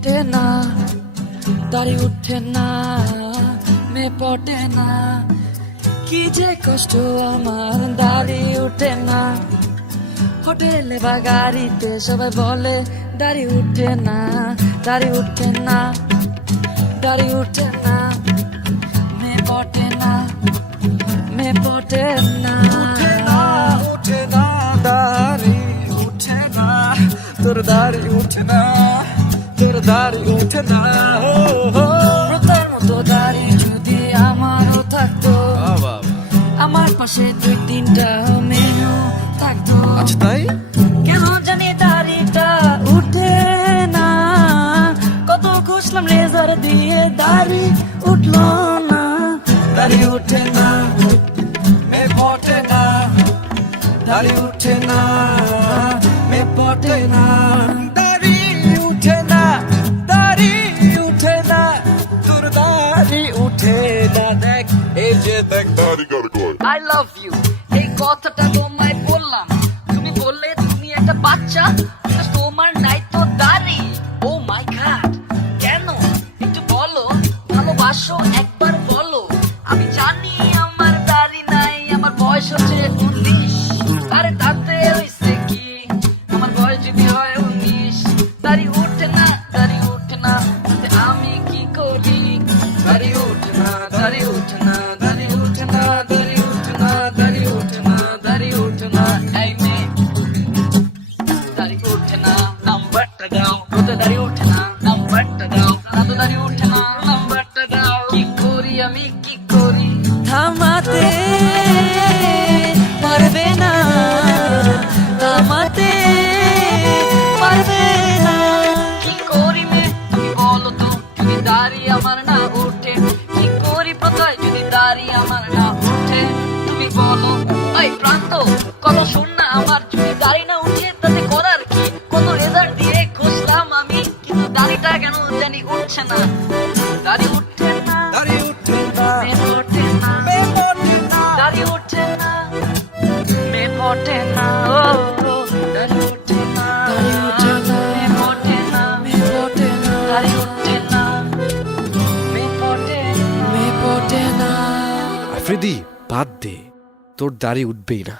পটে না, দাড়ি উঠে না, মে পটে না, কি যে কষ্ট আমার দাড়ি উঠে না। হোটেলে বা গাড়িতে সবাই বলে দাড়ি উঠে না, দাড়ি উঠে না, দাড়ি উঠে না, মে পটে না, মে পটে না, উঠে না, উঠে না, দাড়ি উঠে না, তোর দাড়ি উঠে না, তোর দাড়ি উঠে না। তোর মতো দাড়ি যদি আমারও থাকতো, আমার পাশে দুই তিনটা মেয়েও থাকতো। আচ্ছা তাই? কেন জানি দাড়িটা উঠে না, কত ঘষলাম লেজার দিয়ে দাড়ি উঠলো না, দাড়ি উঠে না, মে পটে না, দাড়ি উঠে না, মে পটে না, দাড়ি উঠে না, দাড়ি উঠে না, তোর দাড়ি উঠে না। দেখ এই যে দেখ দাড়ি গড়গড়। আই লাভ ইউ এই কথাটা তোমায় বললাম, তুমি বললে তুমি একটা বাচ্চা, তোমার নাই তো দাড়ি। ও মাই গড, কেন একটু বলো, ভালোবাসো একবার বলো। আমি জানি আমার দাড়ি নাই, আমার বয়স হচ্ছে 19, আরে তাতে হইছে কি, আমার বয়স যদি হয় 19, দাড়ি উঠে না, দাড়ি উঠে না, তাতে আমি কি করি? দাড়ি উঠে না, দাড়ি উঠে না, দাড়ি উঠে না, দাড়ি উঠে না, দাড়ি উঠে না, দাড়ি উঠে না, এই মেয়ে দাড়ি উঠে না, নাম্বারটা দাও। ওতে দাড়ি উঠে না, নাম্বারটা দাও। না তো দাড়ি উঠে না, নাম্বারটা দাও। কি করি আমি, কি করি? থামাতে পারবে না, থামাতে পারবে না। কি করি মে তুমি বলো তো, যদি দাড়ি আমার না উঠে? কি করি প্রথমে যদি দাড়ি আমার না উঠে? তুমি বলো। ওই প্রান্ত কত শোন না, আমার যদি দাড়ি না উঠে তাতে করার কি? কত রেজাল্ট দিয়ে ঘষলাম আমি, কিন্তু দাড়িটা কেন জানি উঠছে না। দাড়ি উঠছে না, দাড়ি উঠে না, মে পটে না, মে পটে না, দাড়ি উঠছে না, মে পটে না, ও দাড়ি উঠছে না, দাড়ি উঠছে না, মে পটে না, মে পটে না, দাড়ি উঠছে না, মে পটে না, মে পটে না। আফ্রিদি বাদ দে, তোর দাড়ি উঠবেই না।